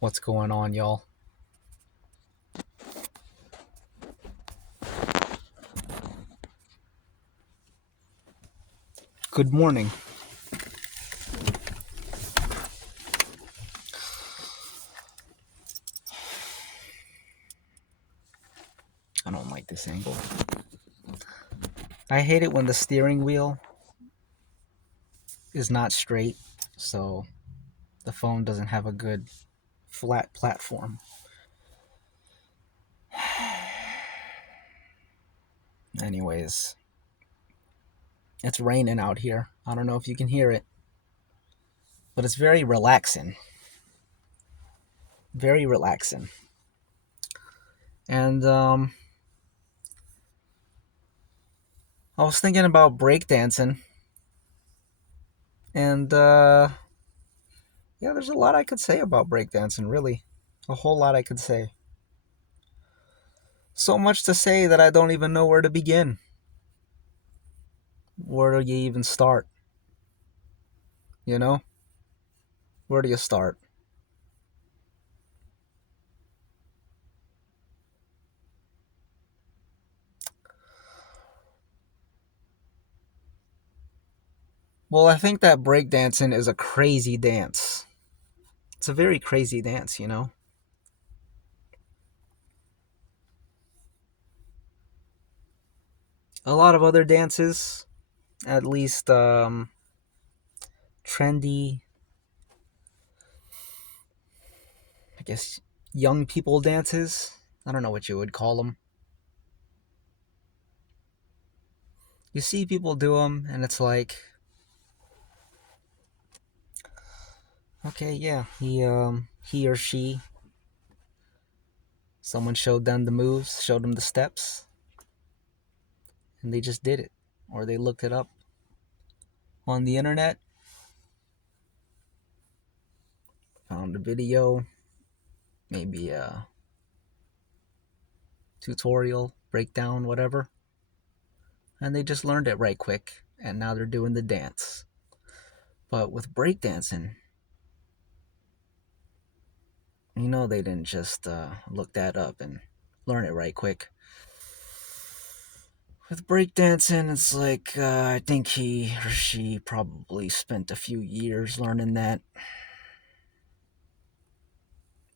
What's going on, y'all? Good morning. I don't like this angle. I hate it when the steering wheel is not straight, so the phone doesn't have a good flat platform. Anyways, it's raining out here. I don't know if you can hear it, but it's very relaxing. Very relaxing. And I was thinking about breakdancing, and yeah, there's a lot I could say about breakdancing, really. A whole lot I could say. So much to say that I don't even know where to begin. Where do you even start? You know? Where do you start? Well, I think that breakdancing is a crazy dance. It's a very crazy dance, you know? A lot of other dances, at least trendy, I guess, young people dances. I don't know what you would call them. You see people do them, and it's like, okay, yeah, he or she, someone showed them the moves, showed them the steps, and they just did it, or they looked it up on the internet, found a video, maybe a tutorial, breakdown, whatever, and they just learned it right quick, and now they're doing the dance. But with breakdancing, they didn't just look that up and learn it right quick. With breakdancing, it's like I think he or she probably spent a few years learning that,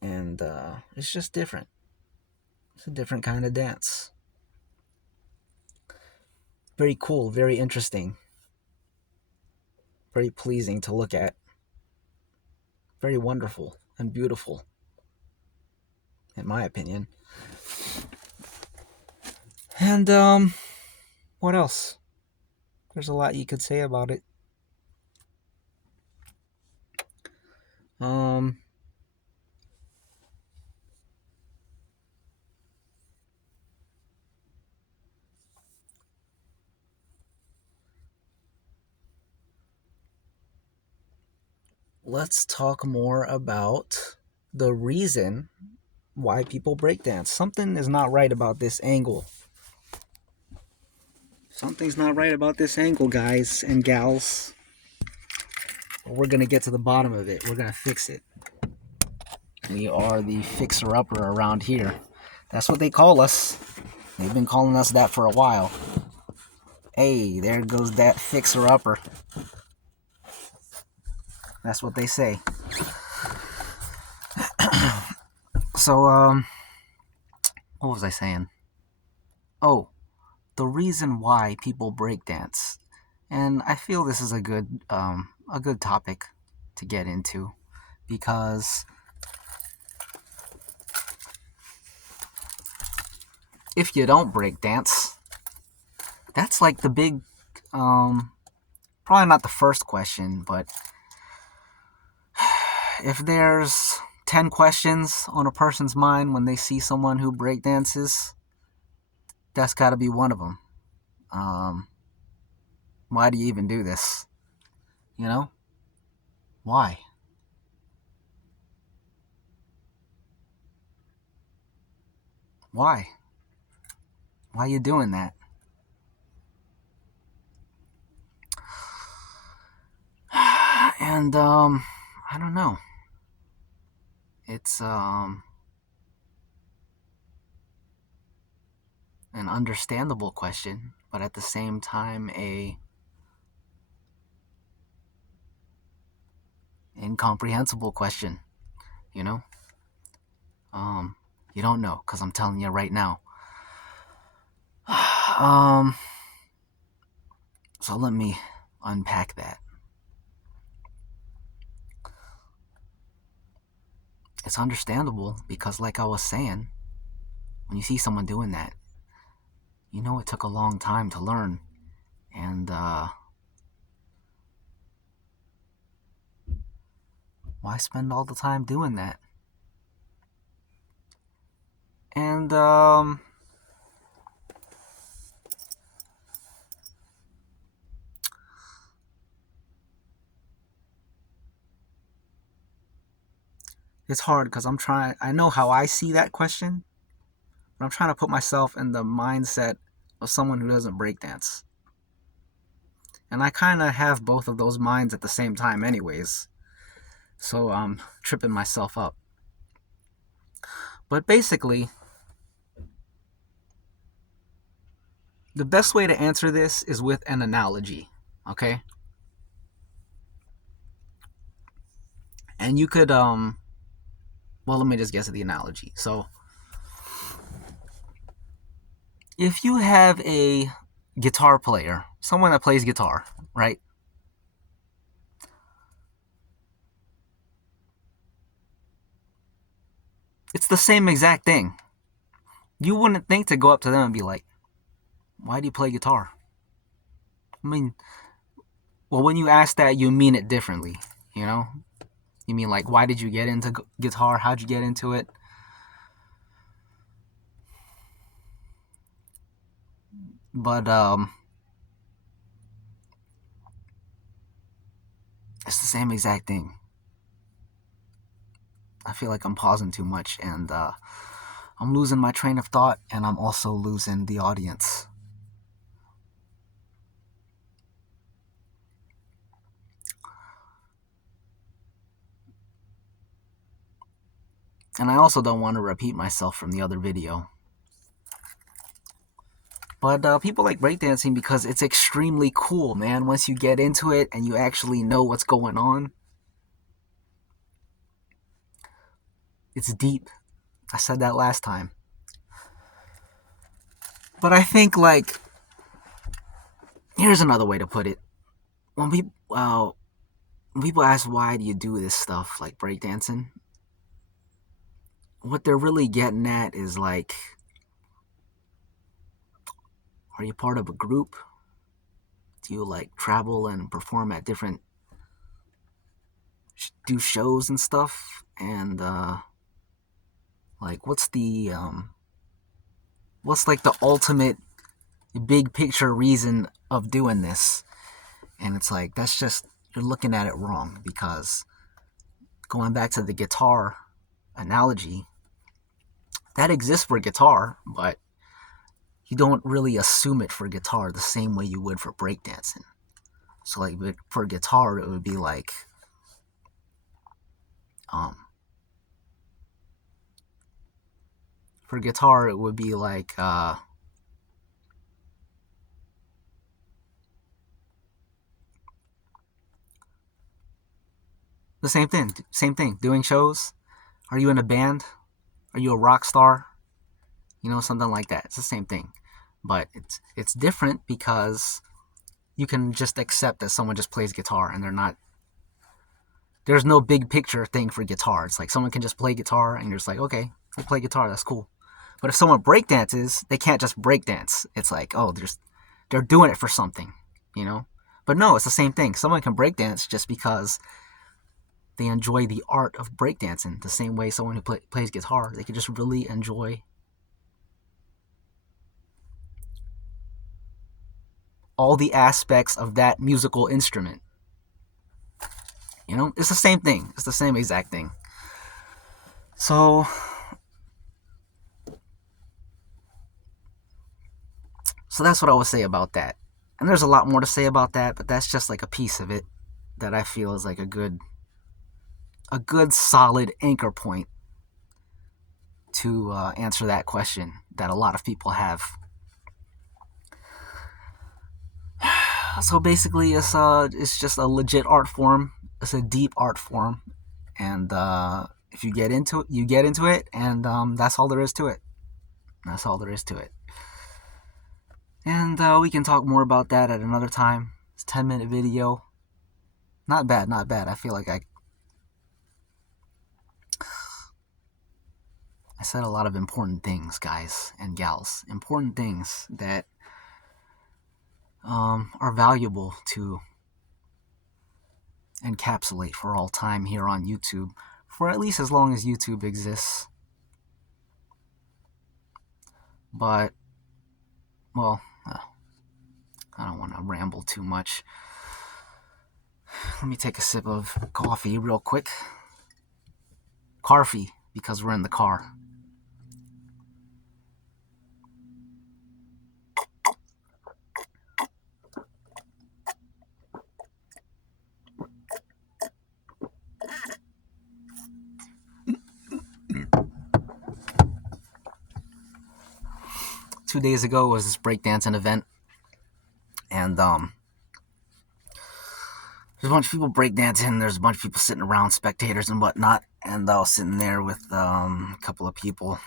and it's just different. It's a different kind of dance. Very cool, very interesting, very pleasing to look at, very wonderful and beautiful, in my opinion. And what else? There's a lot you could say about it. Um, let's talk more about the reason why people breakdance. Something is not right about this angle. Something's not right about this angle, guys and gals. We're gonna get to the bottom of it. We're gonna fix it. We are the fixer-upper around here. That's what they call us. They've been calling us that for a while. Hey, there goes that fixer-upper. That's what they say. So, what was I saying? Oh, the reason why people breakdance, and I feel this is a good topic to get into, because if you don't breakdance, that's like the big, probably not the first question, but if there's 10 questions on a person's mind when they see someone who breakdances, that's got to be one of them. Why do you even do this? You know? Why? Why? Why are you doing that? And, I don't know. It's an understandable question, but at the same time a incomprehensible question, you know? You don't know, because I'm telling you right now. So let me unpack that. It's understandable because, like I was saying, when you see someone doing that, you know it took a long time to learn. And why spend all the time doing that? And it's hard because I know how I see that question, but I'm trying to put myself in the mindset of someone who doesn't breakdance. And I kind of have both of those minds at the same time anyways. So I'm tripping myself up. But basically, the best way to answer this is with an analogy, okay? And you could, well, let me just guess at the analogy. So, if you have a guitar player, someone that plays guitar, right? It's the same exact thing. You wouldn't think to go up to them and be like, why do you play guitar? I mean, well, when you ask that, you mean it differently, you know? You mean like, why did you get into guitar? How'd you get into it? But it's the same exact thing. I feel like I'm pausing too much, and I'm losing my train of thought, and I'm also losing the audience. And I also don't want to repeat myself from the other video. But people like breakdancing because it's extremely cool, man. Once you get into it and you actually know what's going on, it's deep. I said that last time. But I think, like, here's another way to put it. When people ask why do you do this stuff, like breakdancing, what they're really getting at is like, are you part of a group? Do you like travel and perform at different do shows and stuff? And like, what's like the ultimate big picture reason of doing this? And it's like, that's just, you're looking at it wrong, because going back to the guitar analogy, that exists for guitar, but you don't really assume it for guitar the same way you would for breakdancing. So like for guitar, it would be like, for guitar, it would be like, the same thing, doing shows. Are you in a band? Are you a rock star? You know, something like that. It's the same thing. But it's different because you can just accept that someone just plays guitar and there's no big picture thing for guitar. It's like someone can just play guitar and you're just like, okay, they play guitar, that's cool. But if someone breakdances, they can't just breakdance. It's like, oh, they're doing it for something, you know? But no, it's the same thing. Someone can breakdance just because they enjoy the art of breakdancing, the same way someone who plays guitar, they can just really enjoy all the aspects of that musical instrument. You know, it's the same thing. It's the same exact thing. So that's what I would say about that. And there's a lot more to say about that, but that's just like a piece of it that I feel is like a good solid anchor point to answer that question that a lot of people have. So basically, it's just a legit art form. It's a deep art form, and if you get into it, you get into it, and that's all there is to it. That's all there is to it. And we can talk more about that at another time. It's a 10-minute video. Not bad, not bad. I feel like I said a lot of important things, guys and gals. Important things that are valuable to encapsulate for all time here on YouTube, for at least as long as YouTube exists. But, well, I don't want to ramble too much. Let me take a sip of coffee real quick. Carfy, because we're in the car. Two days ago was this breakdancing event, and there's a bunch of people breakdancing. There's a bunch of people sitting around, spectators and whatnot, and I was sitting there with a couple of people,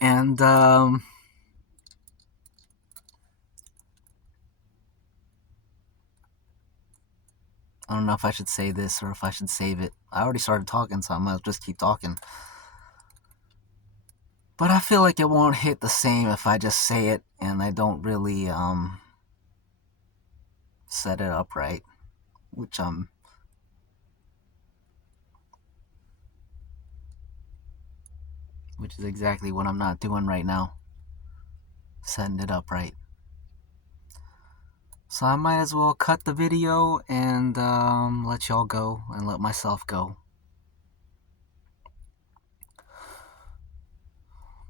and I don't know if I should say this or if I should save it. I already started talking, so I might just keep talking. But I feel like it won't hit the same if I just say it and I don't really set it up right, which which is exactly what I'm not doing right now, setting it up right. So I might as well cut the video and let y'all go and let myself go.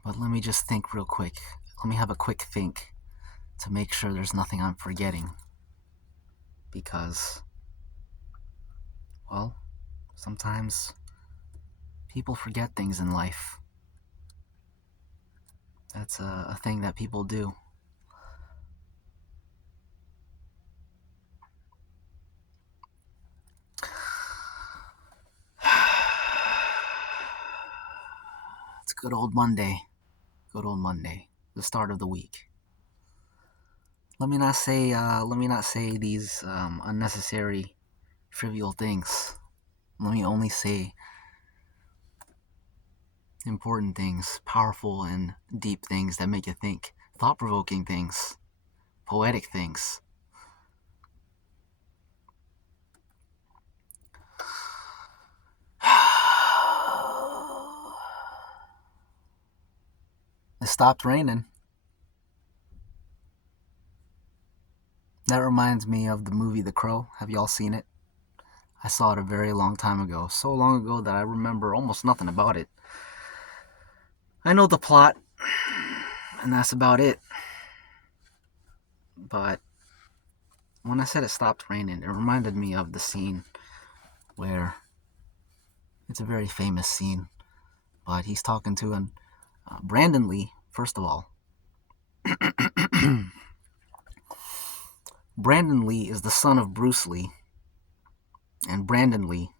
But let me just think real quick. Let me have a quick think to make sure there's nothing I'm forgetting. Because, well, sometimes people forget things in life. That's a thing that people do. It's good old Monday. Good old Monday. The start of the week. Let me not say these unnecessary, trivial things. Let me only say important things, powerful and deep things that make you think, thought-provoking things, poetic things. It stopped raining. That reminds me of the movie The Crow. Have y'all seen it? I saw it a very long time ago. So long ago that I remember almost nothing about it. I know the plot, and that's about it. But when I said it stopped raining, it reminded me of the scene where it's a very famous scene, but he's talking to Brandon Lee, first of all. Brandon Lee is the son of Bruce Lee, and Brandon Lee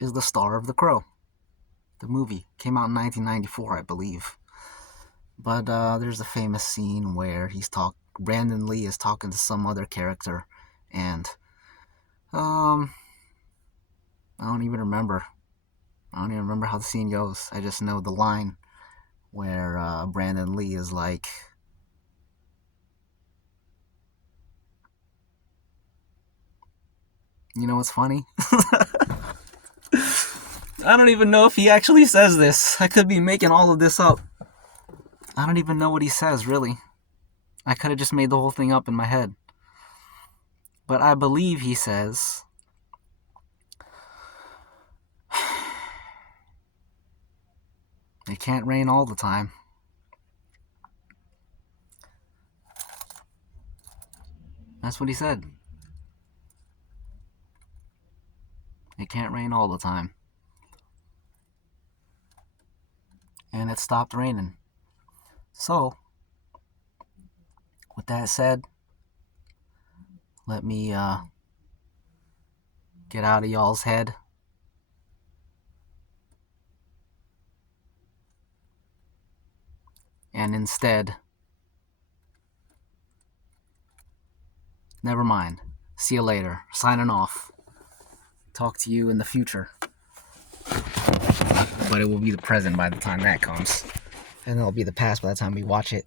is the star of The Crow. The movie came out in 1994, I believe. But there's a famous scene where Brandon Lee is talking to some other character, and I don't even remember. I don't even remember how the scene goes. I just know the line where Brandon Lee is like, you know what's funny? I don't even know if he actually says this. I could be making all of this up. I don't even know what he says, really. I could have just made the whole thing up in my head. But I believe he says, it can't rain all the time. That's what he said. It can't rain all the time. and it stopped raining. So, with that said, let me get out of y'all's head. And instead, never mind. See you later. Signing off. Talk to you in the future. But it will be the present by the time that comes. And it'll be the past by the time we watch it.